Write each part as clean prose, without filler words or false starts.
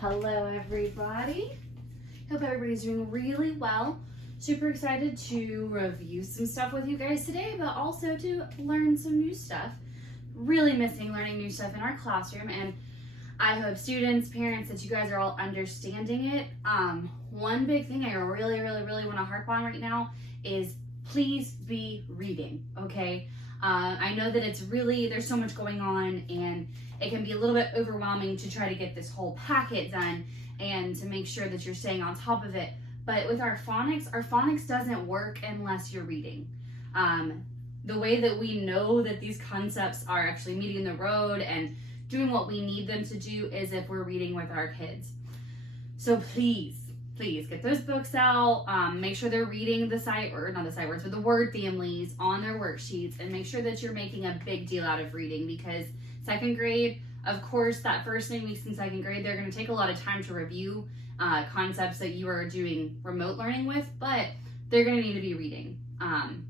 Hello everybody. Hope everybody's doing really well. Super excited to review some stuff with you guys today, but also to learn some new stuff. Really missing learning new stuff in our classroom, and I hope students, parents, that you guys are all understanding it. One big thing I really want to harp on right now is please be reading, okay? I know that there's so much going on, and it can be a little bit overwhelming to try to get this whole packet done and to make sure that you're staying on top of it. But with our phonics doesn't work unless you're reading. The way that we know that these concepts are actually meeting the road and doing what we need them to do is if we're reading with our kids. So please get those books out. Make sure they're reading the word families on their worksheets, and make sure that you're making a big deal out of reading, because second grade, of course, that first 3 weeks in second grade, they're going to take a lot of time to review concepts that you are doing remote learning with, but they're going to need to be reading.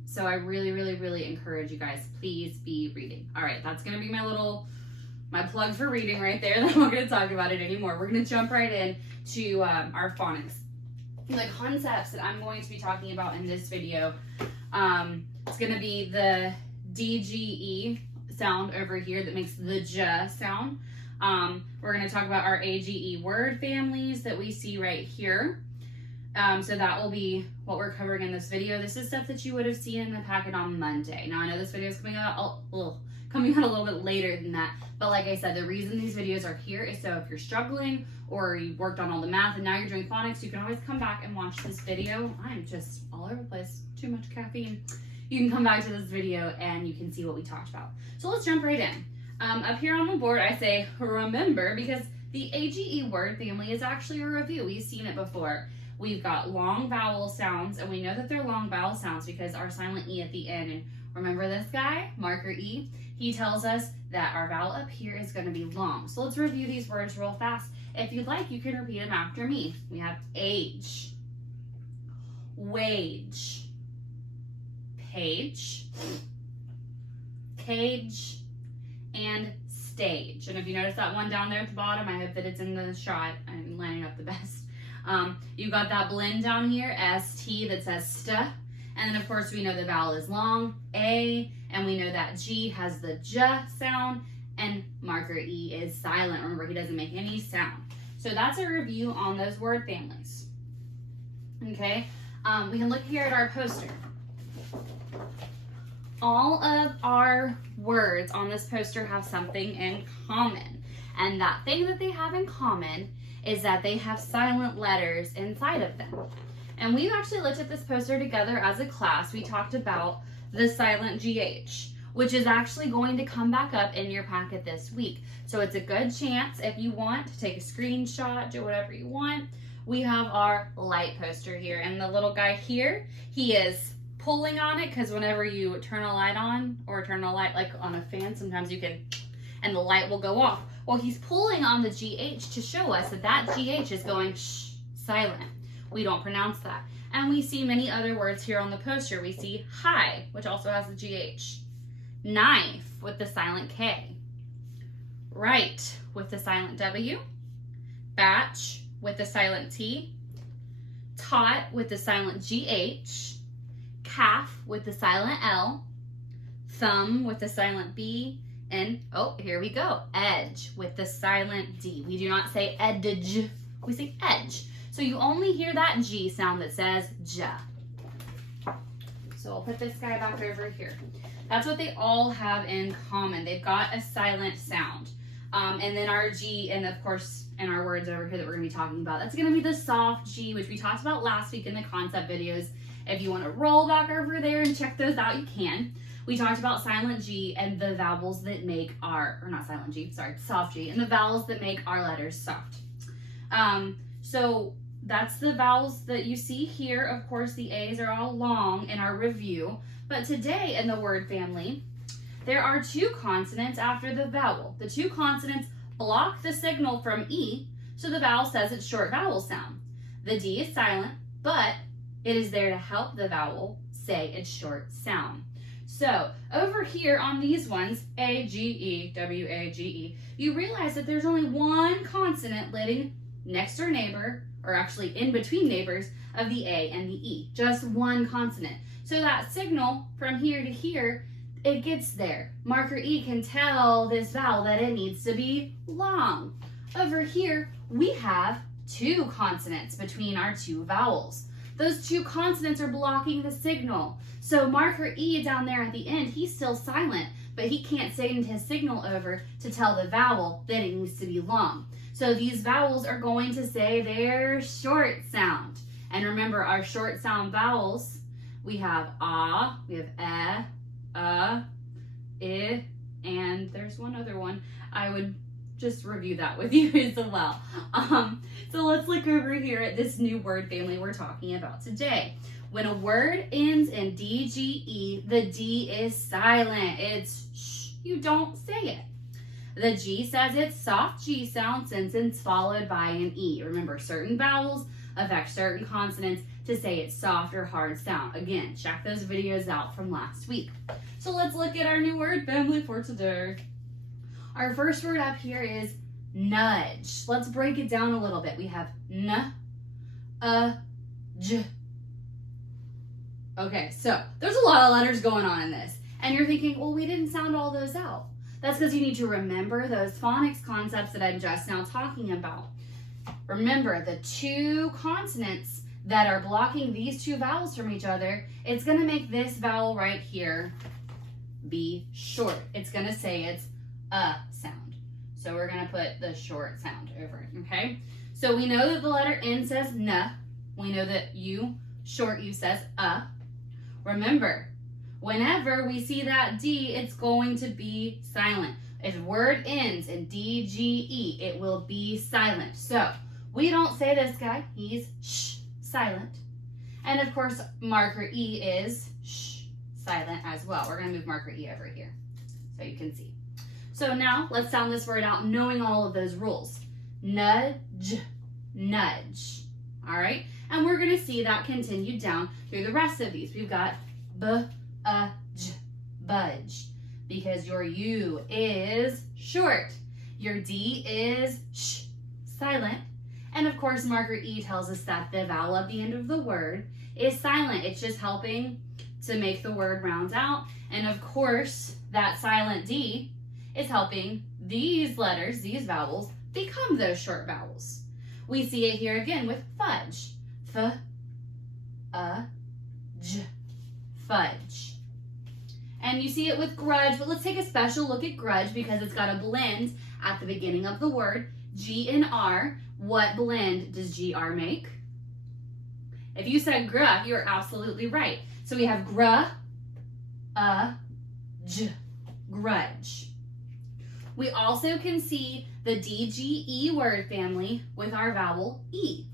So I really encourage you guys, please be reading. All right, that's going to be my plug for reading right there. Then we're going to talk about it anymore. We're going to jump right in to our phonics. The concepts that I'm going to be talking about in this video, it's going to be the DGE sound over here that makes the J sound. We're going to talk about our AGE word families that we see right here. So that will be what we're covering in this video. This is stuff that you would have seen in the packet on Monday. Now I know this video is coming out a little bit later than that, but like I said, the reason these videos are here is so if you're struggling or you worked on all the math and now you're doing phonics, you can always come back and watch this video. I'm just all over the place, too much caffeine. You can come back to this video and you can see what we talked about. So let's jump right in. Up here on the board, I say remember, because the AGE word family is actually a review. We've seen it before. We've got long vowel sounds, and we know that they're long vowel sounds because our silent E at the end. And remember this guy, marker E? He tells us that our vowel up here is going to be long. So let's review these words real fast. If you'd like, you can repeat them after me. We have age, wage, page, cage, and stage. And if you notice that one down there at the bottom, I hope that it's in the shot. I'm lining up the best. You got that blend down here, ST, that says st. And then of course we know the vowel is long, A, and we know that G has the J sound, and marker E is silent. Remember, he doesn't make any sound. So that's a review on those word families. Okay, we can look here at our poster. All of our words on this poster have something in common. And that thing that they have in common is that they have silent letters inside of them. And we've actually looked at this poster together as a class. We talked about the silent GH, which is actually going to come back up in your packet this week. So it's a good chance, if you want, to take a screenshot, do whatever you want. We have our light poster here, and the little guy here, he is pulling on it, because whenever you turn a light on, or turn a light like on a fan, sometimes you can, and the light will go off. Well, he's pulling on the GH to show us that that GH is going shh, silent. We don't pronounce that. And we see many other words here on the poster. We see high, which also has the GH. Knife with the silent K. Right with the silent W. Batch with the silent T. Tot with the silent GH. Calf with the silent L. Thumb with the silent B. And, oh, here we go, edge with the silent D. We do not say edge, we say edge. So you only hear that G sound that says J. So I'll put this guy back over here. That's what they all have in common. They've got a silent sound. And then our G, and of course, in our words over here that we're gonna be talking about, that's gonna be the soft G, which we talked about last week in the concept videos. If you wanna roll back over there and check those out, you can. We talked about silent G and the vowels that make soft G, and the vowels that make our letters soft. So that's the vowels that you see here. Of course, the A's are all long in our review, but today in the word family, there are 2 consonants after the vowel. The 2 consonants block the signal from E, so the vowel says its short vowel sound. The D is silent, but it is there to help the vowel say its short sound. So over here on these ones, A, G, E, W, A, G, E, you realize that there's only one consonant letting next door neighbor, or actually in between neighbors, of the A and the E. Just one consonant. So that signal from here to here, it gets there. Marker E can tell this vowel that it needs to be long. Over here, we have two consonants between our two vowels. Those two consonants are blocking the signal. So marker E down there at the end, he's still silent, but he can't send his signal over to tell the vowel that it needs to be long. So these vowels are going to say their short sound. And remember, our short sound vowels, we have ah, we have I, and there's one other one. I would just review that with you as well. So let's look over here at this new word family we're talking about today. When a word ends in DGE, the D is silent. It's shh, you don't say it. The G says it's soft G sound since it's followed by an E. Remember, certain vowels affect certain consonants to say it's soft or hard sound. Again, check those videos out from last week. So let's look at our new word family for today. Our first word up here is nudge. Let's break it down a little bit. We have n, j. Okay, so there's a lot of letters going on in this. And you're thinking, well, we didn't sound all those out. That's because you need to remember those phonics concepts that I'm just now talking about. Remember, the two consonants that are blocking these two vowels from each other, it's going to make this vowel right here be short. It's going to say it's a sound. So we're going to put the short sound over it, okay? So we know that the letter N says N. We know that short U says Remember, whenever we see that D, it's going to be silent. If a word ends in D-G-E, it will be silent. So we don't say this guy. He's shh, silent. And of course, marker E is shh, silent as well. We're going to move marker E over here so you can see. So now let's sound this word out knowing all of those rules. Nudge, nudge. All right? And we're going to see that continued down through the rest of these. We've got b-a-j, budge, because your U is short. Your D is sh, silent. And of course, marker E tells us that the vowel at the end of the word is silent. It's just helping to make the word round out. And of course, that silent D is helping these letters, these vowels, become those short vowels. We see it here again with fudge. F-a-j, fudge. And you see it with grudge, but let's take a special look at grudge because it's got a blend at the beginning of the word. G and R, what blend does GR make? If you said gruh, you're absolutely right. So we have j, grudge. We also can see the DGE word family with our vowel E.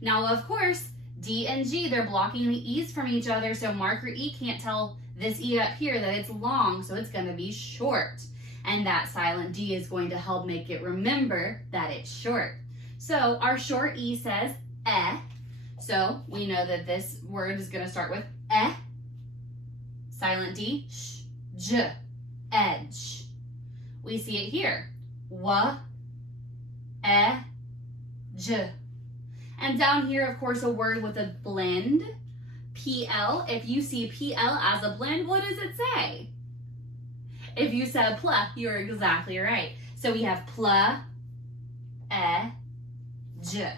Now, of course, D and G, they're blocking the E's from each other, so marker E can't tell this E up here that it's long, so it's going to be short. And that silent D is going to help make it remember that it's short. So our short E says eh. So we know that this word is going to start with eh. Silent D, sh, j, edge. We see it here. Wa, eh, j. And down here, of course, a word with a blend. PL. If you see PL as a blend, what does it say? If you said pla, you're exactly right. So we have pla, j.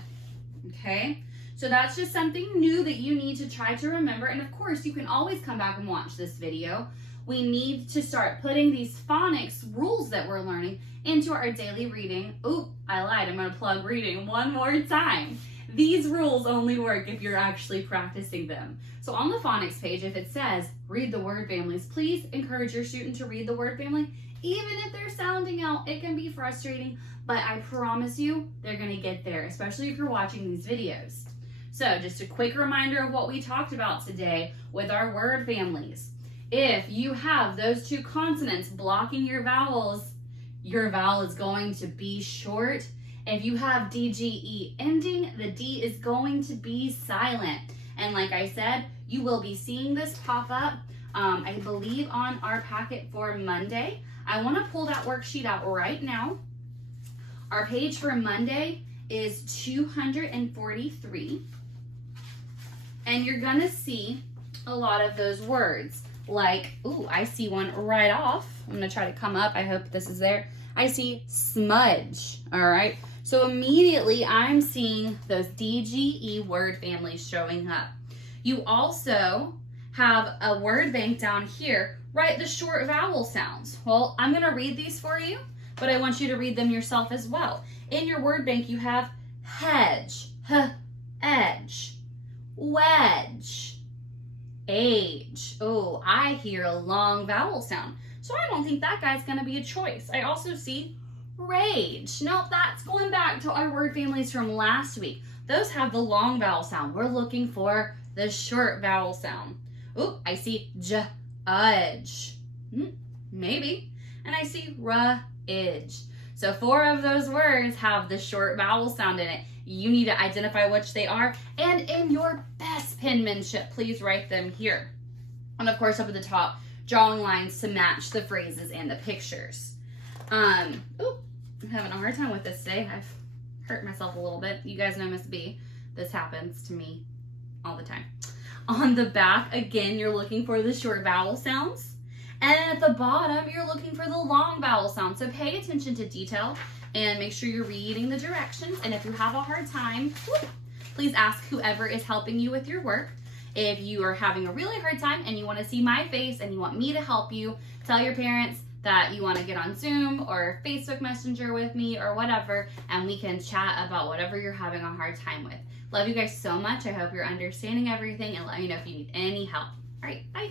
Okay? So that's just something new that you need to try to remember. And of course, you can always come back and watch this video. We need to start putting these phonics rules that we're learning into our daily reading. Oop, I lied. I'm going to plug reading one more time. These rules only work if you're actually practicing them. So on the phonics page, if it says read the word families, please encourage your student to read the word family. Even if they're sounding out, it can be frustrating, but I promise you they're going to get there, especially if you're watching these videos. So just a quick reminder of what we talked about today with our word families. If you have those two consonants blocking your vowels, your vowel is going to be short. If you have DGE ending, the D is going to be silent. And like I said, you will be seeing this pop up, I believe, on our packet for Monday. I want to pull that worksheet out right now. Our page for Monday is 243. And you're gonna see a lot of those words. Like, ooh, I see one right off. I'm gonna try to come up. I hope this is there. I see smudge, all right? So immediately I'm seeing those DGE word families showing up. You also have a word bank down here. Write the short vowel sounds. Well, I'm gonna read these for you, but I want you to read them yourself as well. In your word bank, you have hedge, edge, wedge, age. Oh, I hear a long vowel sound. So I don't think that guy's gonna be a choice. I also see rage. Nope, that's going back to our word families from last week. Those have the long vowel sound. We're looking for the short vowel sound. Oh, I see judge. Maybe. And I see ridge. So 4 of those words have the short vowel sound in it. You need to identify which they are. And in your best penmanship, please write them here. And of course, up at the top, drawing lines to match the phrases and the pictures. I'm having a hard time with this today. I've hurt myself a little bit. You guys know Miss B. This happens to me all the time. On the back, again, you're looking for the short vowel sounds. And at the bottom, you're looking for the long vowel sounds. So pay attention to detail and make sure you're reading the directions. And if you have a hard time, please ask whoever is helping you with your work. If you are having a really hard time and you want to see my face and you want me to help you, tell your parents that you want to get on Zoom or Facebook Messenger with me or whatever, and we can chat about whatever you're having a hard time with. Love you guys so much. I hope you're understanding everything, and let me know if you need any help. All right, bye.